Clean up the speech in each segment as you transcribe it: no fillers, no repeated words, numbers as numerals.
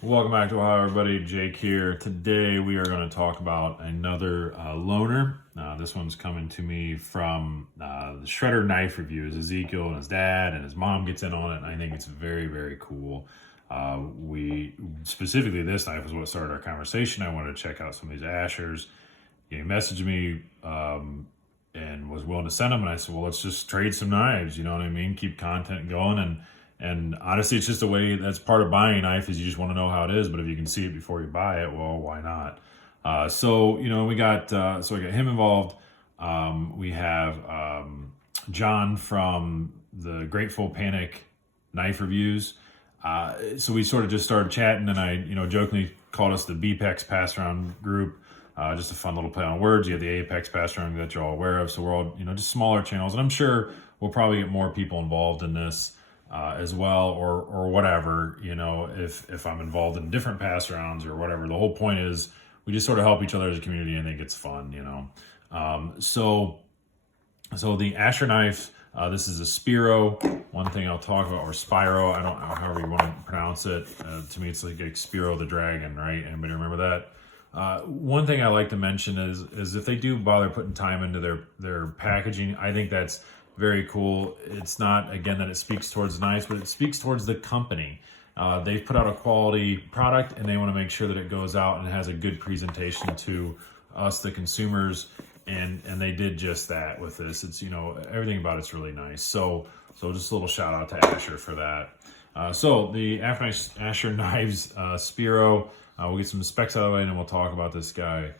Welcome back to Ohio, everybody. Jake here. Today we are going to talk about another loaner. This one's coming to me from the Shredder Knife Reviews. Ezekiel and his dad and his mom gets in on it, and I think it's very, very cool. We specifically, this knife is what started our conversation. I wanted to check out some of these Ashers. He messaged me and was willing to send them, and I said, well, let's just trade some knives. You know what I mean? Keep content going. And honestly, it's just a way, that's part of buying a knife, is you just want to know how it is. But if you can see it before you buy it, well, why not? So we got him involved. We have John from the Grateful Panic Knife Reviews. So we sort of just started chatting, and I, jokingly called us the BPEX Pass Around group. Just a fun little play on words. You have the Apex Pass Around that you're all aware of. So we're all, just smaller channels. And I'm sure we'll probably get more people involved in this as well, or whatever, if I'm involved in different pass rounds or whatever. The whole point is we just sort of help each other as a community, and I think it's fun, So the Asher knife, this is a Spiro. One thing I'll talk about, or Spiro, I don't know, however you want to pronounce it. To me, it's like Spiro the Dragon, right? Anybody remember that? One thing I like to mention is if they do bother putting time into their packaging, I think that's very cool. It's not, again, that it speaks towards knives, but it speaks towards the company. They've put out a quality product, and they want to make sure that it goes out and has a good presentation to us, the consumers, and they did just that with this. It's, everything about it's really nice. So just a little shout out to Asher for that. So the Asher Knives Spiro, we'll get some specs out of the way, and then we'll talk about this guy.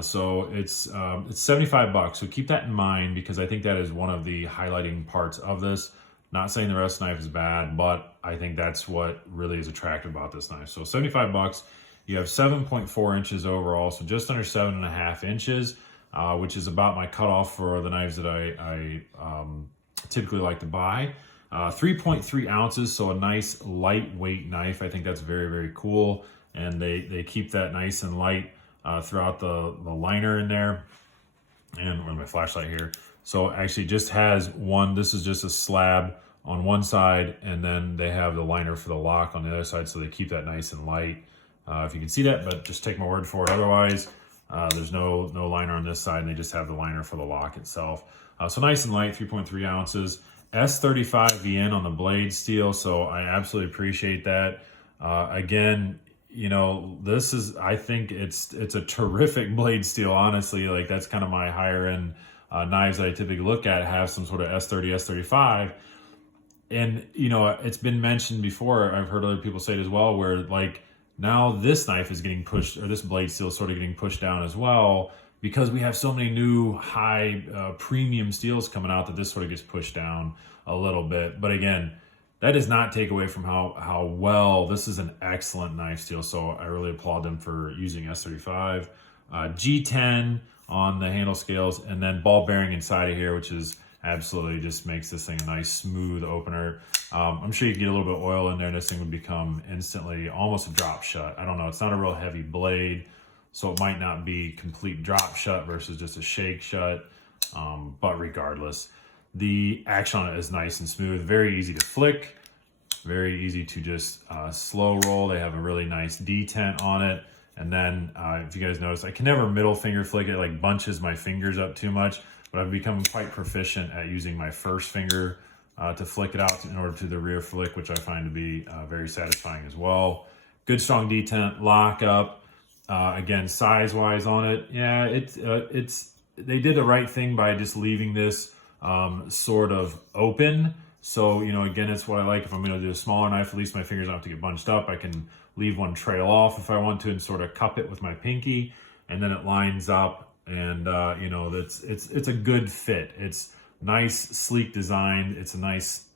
So it's $75. So keep that in mind, because I think that is one of the highlighting parts of this. Not saying the rest of the knife is bad, but I think that's what really is attractive about this knife. So $75. You have 7.4 inches overall, so just under 7.5 inches, which is about my cutoff for the knives that I typically like to buy. 3.3 ounces, so a nice lightweight knife. I think that's very, very cool, and they keep that nice and light throughout the liner in there. And where's my flashlight here? So actually just has one, this is just a slab on one side, and then they have the liner for the lock on the other side, so they keep that nice and light. If you can see that, but just take my word for it. Otherwise, there's no liner on this side, and they just have the liner for the lock itself. So nice and light, 3.3 ounces. S35 VN on the blade steel, so I absolutely appreciate that. Again, this is, I think it's a terrific blade steel, honestly. Like, that's kind of my higher end knives that I typically look at, have some sort of S30, S35. And, it's been mentioned before, I've heard other people say it as well, where like now this knife is getting pushed, or this blade steel is sort of getting pushed down as well, because we have so many new high premium steels coming out, that this sort of gets pushed down a little bit. But again, that does not take away from how well, this is an excellent knife steel. So I really applaud them for using S35. G10 on the handle scales, and then ball bearing inside of here, which is absolutely just makes this thing a nice smooth opener. I'm sure you can get a little bit of oil in there, and this thing would become instantly almost a drop shut. I don't know, it's not a real heavy blade, so it might not be complete drop shut versus just a shake shut. But regardless, the action on it is nice and smooth, very easy to flick, very easy to just slow roll. They have a really nice detent on it. And then if you guys notice, I can never middle finger flick it, like bunches my fingers up too much, but I've become quite proficient at using my first finger to flick it out in order to the rear flick, which I find to be very satisfying as well. Good strong detent, lock up. Again, size wise on it, yeah, they did the right thing by just leaving this sort of open. So, again, it's what I like. If I'm going to do a smaller knife, at least my fingers don't have to get bunched up. I can leave one trail off if I want to, and sort of cup it with my pinky, and then it lines up, and it's a good fit. It's nice, sleek design. It's a nice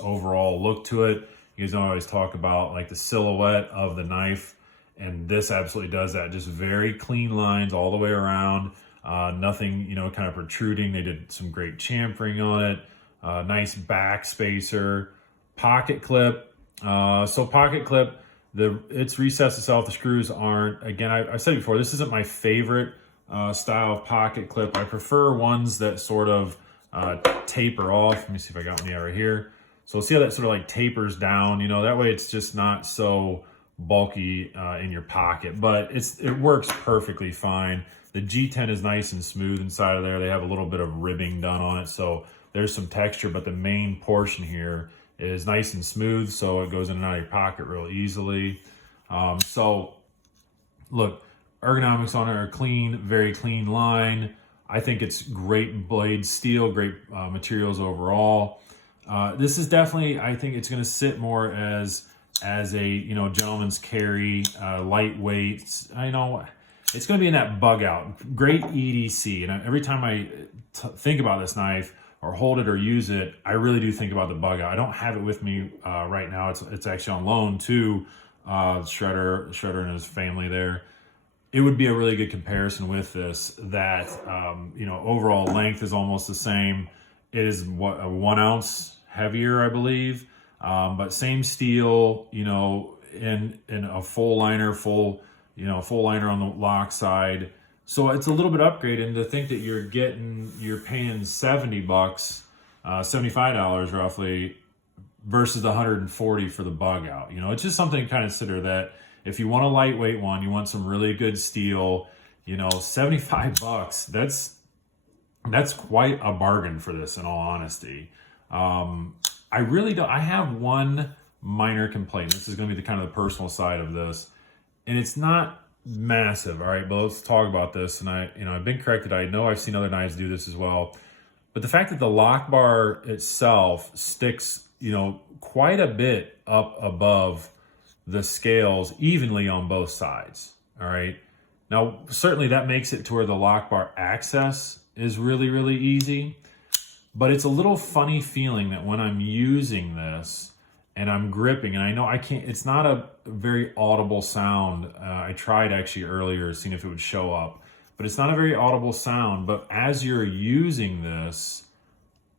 overall look to it. You guys know I always talk about like the silhouette of the knife, and this absolutely does that. Just very clean lines all the way around. Nothing, kind of protruding. They did some great chamfering on it. Nice back spacer, pocket clip. So pocket clip, it's recessed itself. The screws aren't. Again, I've said it before, this isn't my favorite style of pocket clip. I prefer ones that sort of taper off. Let me see if I got one right here. So see how that sort of like tapers down, that way it's just not so bulky in your pocket, but it works perfectly fine. The G10 is nice and smooth inside of there. They have a little bit of ribbing done on it, so there's some texture, but the main portion here is nice and smooth, so it goes in and out of your pocket real easily. So look, ergonomics on it are clean, very clean line. I think it's great blade steel, great materials overall. This is definitely, I think it's going to sit more as a gentleman's carry, lightweight. I know it's going to be in that bug out. Great EDC, and every time I think about this knife or hold it or use it, I really do think about the bug out. I don't have it with me right now. It's actually on loan to Shredder and his family there. It would be a really good comparison with this. That overall length is almost the same. It is what, a 1 ounce heavier, I believe, but same steel. In a full liner, full liner on the lock side. So it's a little bit upgraded, and to think that you're paying $70, $75 roughly, versus the $140 for the bug out. It's just something to kind of consider, that if you want a lightweight one, you want some really good steel, $75, that's quite a bargain for this, in all honesty. I really don't. I have one minor complaint. This is going to be the kind of the personal side of this, and it's not massive. All right, but let's talk about this. And I've been corrected. I know I've seen other knives do this as well, but the fact that the lock bar itself sticks, quite a bit up above the scales evenly on both sides. All right. Now, certainly that makes it to where the lock bar access is really, really easy, but it's a little funny feeling that when I'm using this and I'm gripping, and I know I can't, it's not a very audible sound. I tried actually earlier, seeing if it would show up, but it's not a very audible sound. But as you're using this,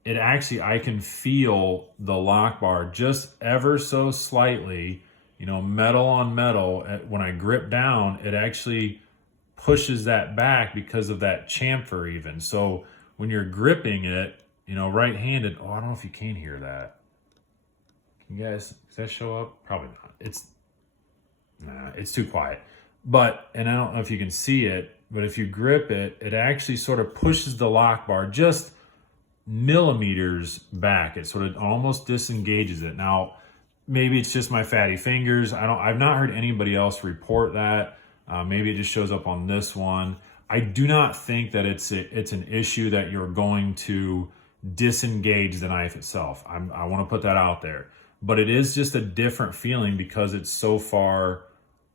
it actually, I can feel the lock bar just ever so slightly, metal on metal. When I grip down, it actually pushes that back because of that chamfer even. So when you're gripping it, right-handed, I don't know if you can hear that. Can you guys, does that show up? Probably not. It's too quiet. And I don't know if you can see it, but if you grip it, it actually sort of pushes the lock bar just millimeters back. It sort of almost disengages it. Now, maybe it's just my fatty fingers. I've not heard anybody else report that. Maybe it just shows up on this one. I do not think that it's an issue that you're going to disengage the knife itself. I want to put that out there. But it is just a different feeling because it's so far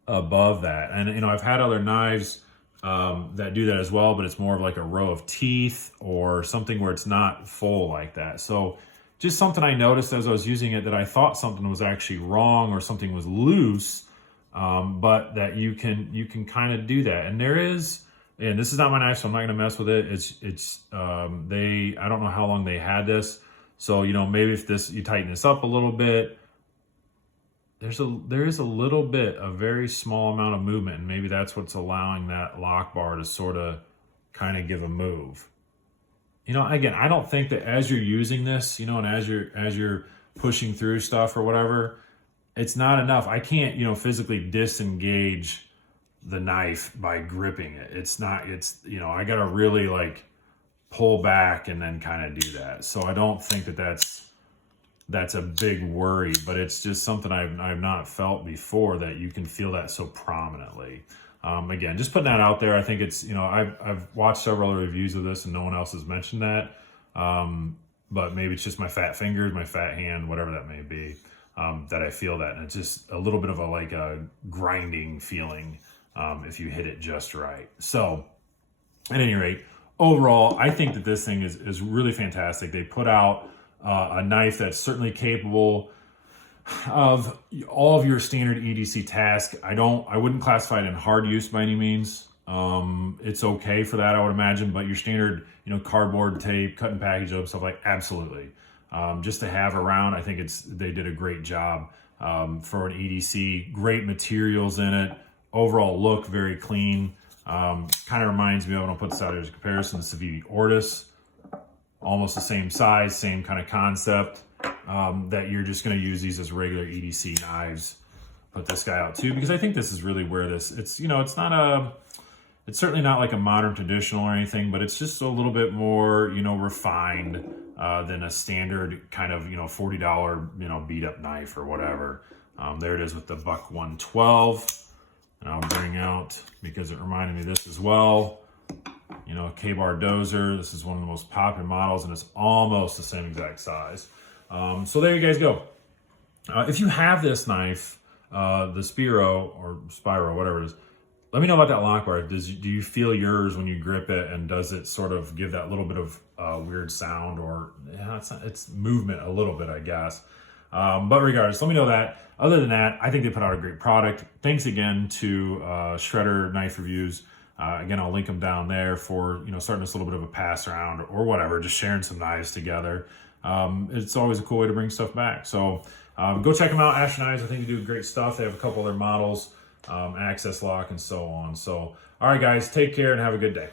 above that. And, I've had other knives that do that as well, but it's more of like a row of teeth or something where it's not full like that. So just something I noticed as I was using it, that I thought something was actually wrong or something was loose, but that you can kind of do that. And this is not my knife, so I'm not going to mess with it. I don't know how long they had this. So, maybe if you tighten this up a little bit, there is a little bit, a very small amount of movement, and maybe that's what's allowing that lock bar to sort of kind of give a move. Again, I don't think that as you're using this, and as you're pushing through stuff or whatever, it's not enough. I can't, physically disengage the knife by gripping it. I got to really pull back and then kind of do that. So I don't think that that's a big worry, but it's just something I've not felt before, that you can feel that so prominently. Again, just putting that out there. I think it's, I've watched several other reviews of this and no one else has mentioned that. But maybe it's just my fat fingers, my fat hand, whatever that may be, that I feel that. And it's just a little bit of a grinding feeling if you hit it just right. So at any rate, overall, I think that this thing is really fantastic. They put out a knife that's certainly capable of all of your standard EDC tasks. I wouldn't classify it in hard use by any means. It's okay for that, I would imagine, but your standard, cardboard, tape, cut and package up, stuff absolutely. Just to have around, I think they did a great job for an EDC. Great materials in it. Overall look very clean. Kind of reminds me of, I'm gonna put this out here as a comparison, the Civivi Ortis. Almost the same size, same kind of concept, that you're just going to use these as regular EDC knives. put this guy out too, because I think this is really where it's, you know, it's certainly not like a modern traditional or anything, but it's just a little bit more, you know, refined than a standard kind of, you know, $40, you know, beat up knife or whatever. There it is with the Buck 112. And I'll bring out, because it reminded me of this as well, you know, K-bar dozer. This is one of the most popular models, and it's almost the same exact size. So there you guys go. If you have this knife, the Spiro or Spiro, whatever it is, let me know about that lock bar. Do you feel yours when you grip it, and does it sort of give that little bit of weird sound, or it's movement a little bit, I guess. But regardless, let me know that. Other than that, I think they put out a great product. Thanks again to Shredder Knife Reviews. Again, I'll link them down there for, you know, starting this little bit of a pass around or whatever, just sharing some knives together. It's always a cool way to bring stuff back. So go check them out. Asher Knives, I think they do great stuff. They have a couple other models, access lock and so on. So, all right, guys, take care and have a good day.